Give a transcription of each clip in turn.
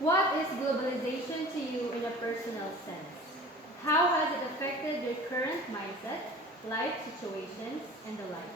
What is globalization to you in a personal sense? How has it affected your current mindset, life situations, and the like?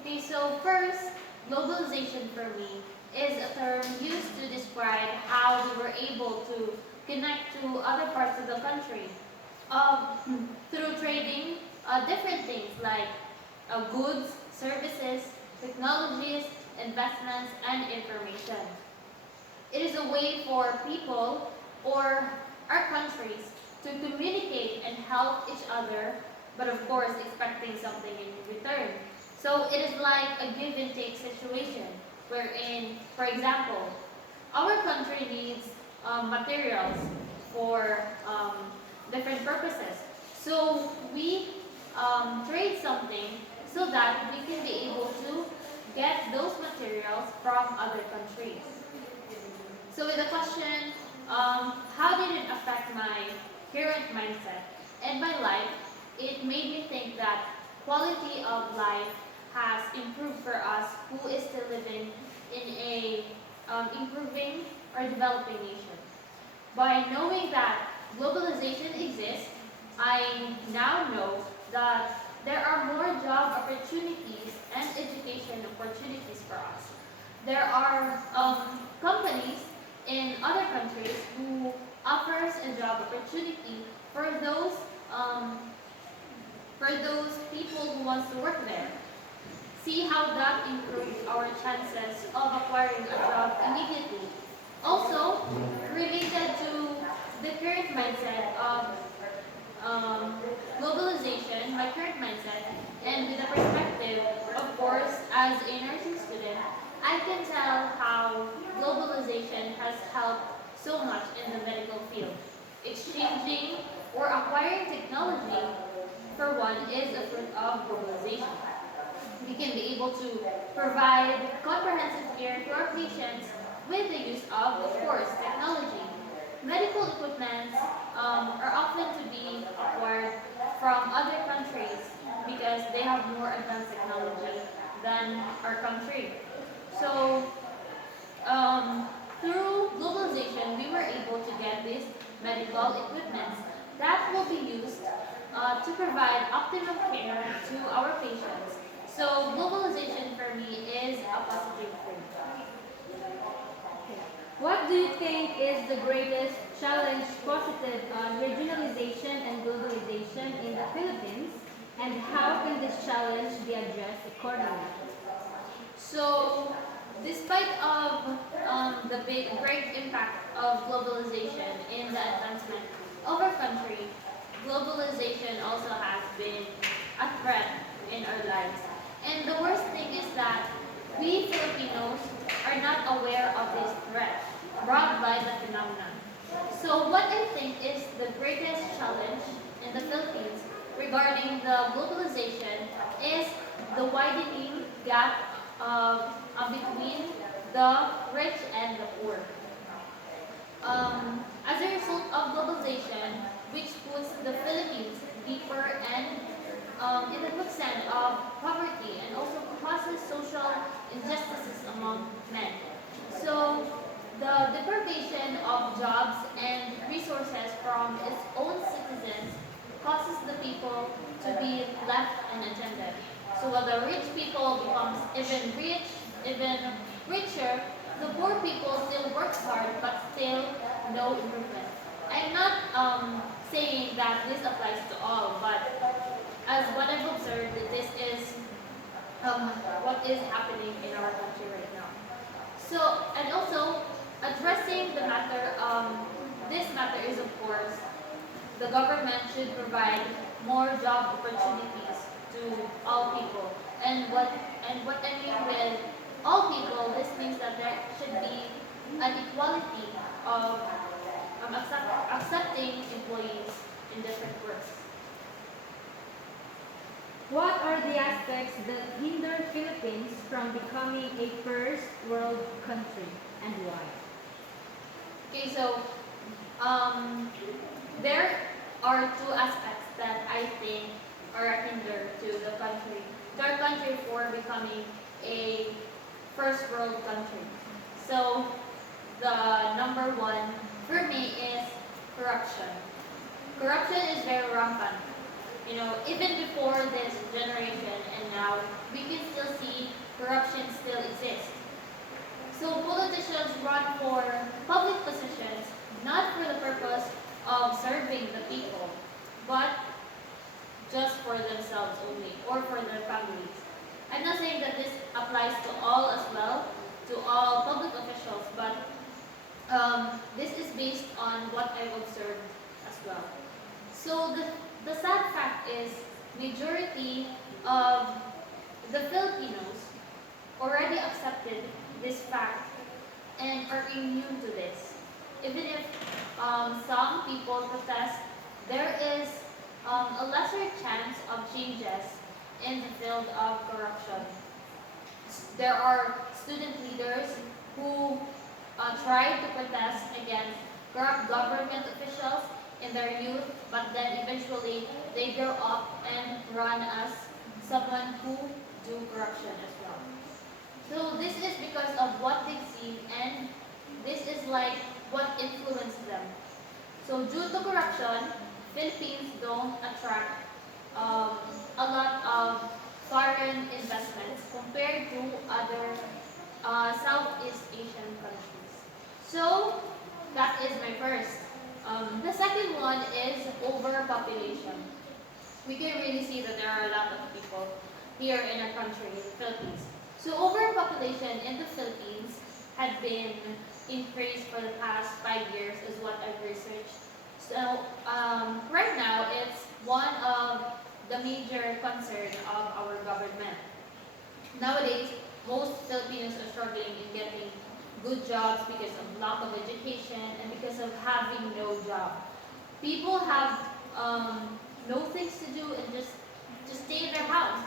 Okay, so first, globalization for me is a term used to describe how we were able to connect to other parts of the country through trading different things like goods, services, technologies, investments, and information. It is a way for people or our countries to communicate and help each other, but of course expecting something in return. So it is like a give and take situation wherein, for example, our country needs materials for different purposes. So we trade something so that we can be able to get those materials from other countries. So with the question, how did it affect my current mindset and my life? It made me think that quality of life has improved for us who is still living in a improving or developing nation. By knowing that globalization exists, I now know that there are more job opportunities and education opportunities for us. There are companies in other countries who offers a job opportunity for those um, people who wants to work there. See how that improves our chances of acquiring a job immediately. Also, related to the current mindset of um, globalization, my current mindset, and with a perspective, of course, as a nursing student, I can tell how globalization has helped so much in the medical field. Exchanging or acquiring technology, for one, is a fruit of globalization. We can be able to provide comprehensive care to our patients with the use of course, technology. Medical equipments are often to be acquired from other countries because they have more advanced technology than our country. So, um, through globalization, we were able to get these medical equipments that will be used to provide optimum care to our patients. So, globalization for me is a positive thing. What do you think is the greatest challenge positive on regionalization and globalization in the Philippines? And how can this challenge be addressed accordingly? So, despite of the big great impact of globalization in the advancement of our country, globalization also has been a threat in our lives. And the worst thing is that we Filipinos are not aware of this threat brought by the phenomenon. So what I think is the greatest challenge in the Philippines regarding the globalization is the widening gap between the rich and the poor. As a result of globalization, which puts the Philippines deeper and in the quicksand of poverty and also causes social injustices among men. So the deprivation of jobs and resources from its own citizens causes the people to be left unattended. So while the rich people becomes even richer, the poor people still work hard but still no improvement. I'm not saying that this applies to all, but as what I've observed, this is what is happening in our country right now. So, and also addressing the matter, this matter is of course the government should provide more job opportunities to all people. And what I mean with all people, this means that there should be an equality of accepting employees in different works. What are the aspects that hinder Philippines from becoming a first world country and why? Okay, so there are two aspects that I think are a hinder to our country for becoming a first world country. So the number one for me is corruption. Corruption is very rampant. Even before this generation and now, we can still see corruption still exists. So politicians run for public positions not for the purpose of serving the people, but just for themselves only or for their families. I'm not saying that this applies to all as well, to all public officials, but this is based on what I've observed as well. So the sad fact is majority of the Filipinos already accepted this fact and are immune to this. Even if some people protest, there is a lesser chance of changes in the field of corruption. There are student leaders who tried to protest against corrupt government officials in their youth, but then eventually they grow up and run as someone who do corruption as well. So this is because of what they see, and this is like what influenced them. So due to corruption, Philippines don't attract a lot of foreign investments compared to other Southeast Asian countries. So that is my first. The second one is overpopulation. We can really see that there are a lot of people here in our country, the Philippines. So overpopulation in the Philippines had been increased for the past 5 years is what I've researched. So right now it's one of the major concern of our government. Nowadays, most Filipinos are struggling in getting good jobs because of lack of education and because of having no job. People have no things to do and just stay in their house.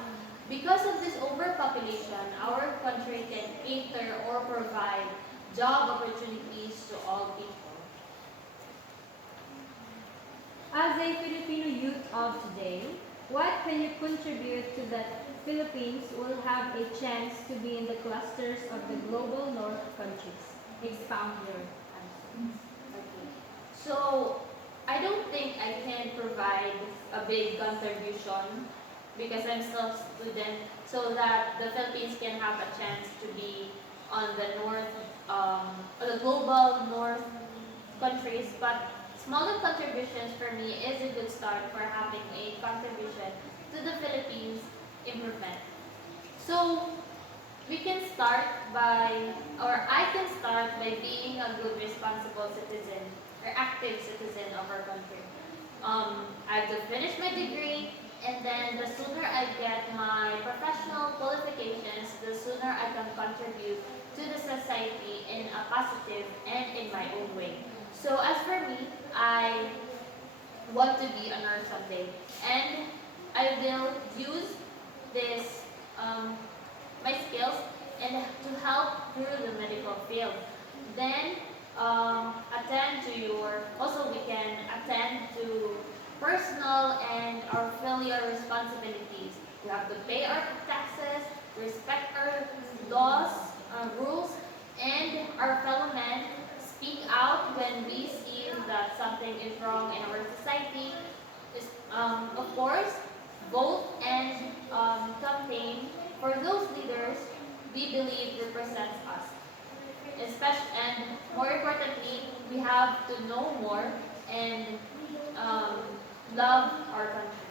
Because of this overpopulation, our country can cater or provide job opportunities to all people. As a Filipino youth of today, what can you contribute to that Philippines will have a chance to be in the clusters of the global north countries? Expound your answer. Okay. So, I don't think I can provide a big contribution because I'm still a student so that the Philippines can have a chance to be on the north, the global north countries, but smaller contributions for me is a good start for having a contribution to the Philippines improvement. So we can start by, or I can start by being a good responsible citizen or active citizen of our country. I have to finish my degree, and then the sooner I get my professional qualifications, the sooner I can contribute to the society in a positive and in my own way. So as for me, I want to be a nurse someday, and I will use this my skills and to help through the medical field. Then attend to your. Also, we can attend to personal and our filial responsibilities. We have to pay our taxes, respect our laws, rules, and our fellow men speak out when we see that something is wrong in our society. Of course, vote and campaign for those leaders we believe represents us. And more importantly, we have to know more and love our country.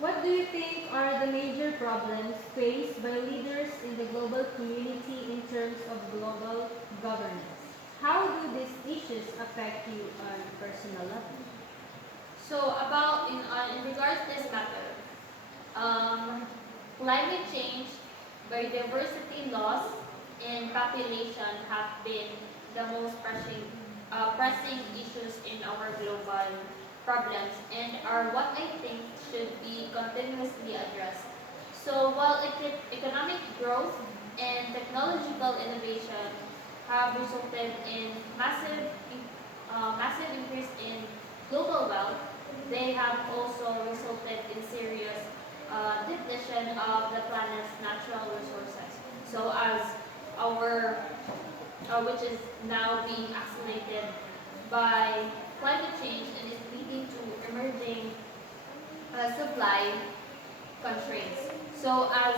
What do you think are the major problems faced by leaders in the global community in terms of global governance? How do these issues affect you on a personal level? So in regards to this matter, climate change, biodiversity loss, and population have been the most pressing issues in our global problems and are what I think should be continuously addressed. So while economic growth and technological innovation have resulted in massive increase in global wealth, they have also resulted in serious depletion of the planet's natural resources. So as our which is now being accelerated by climate change and is leading to emerging supply constraints. So as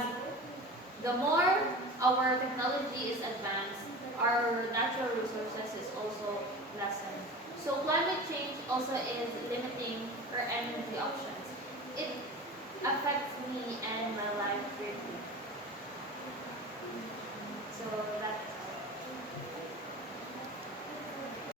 the more our technology is advanced, our natural resources is also lessened. So climate change also is limiting our energy options. It affects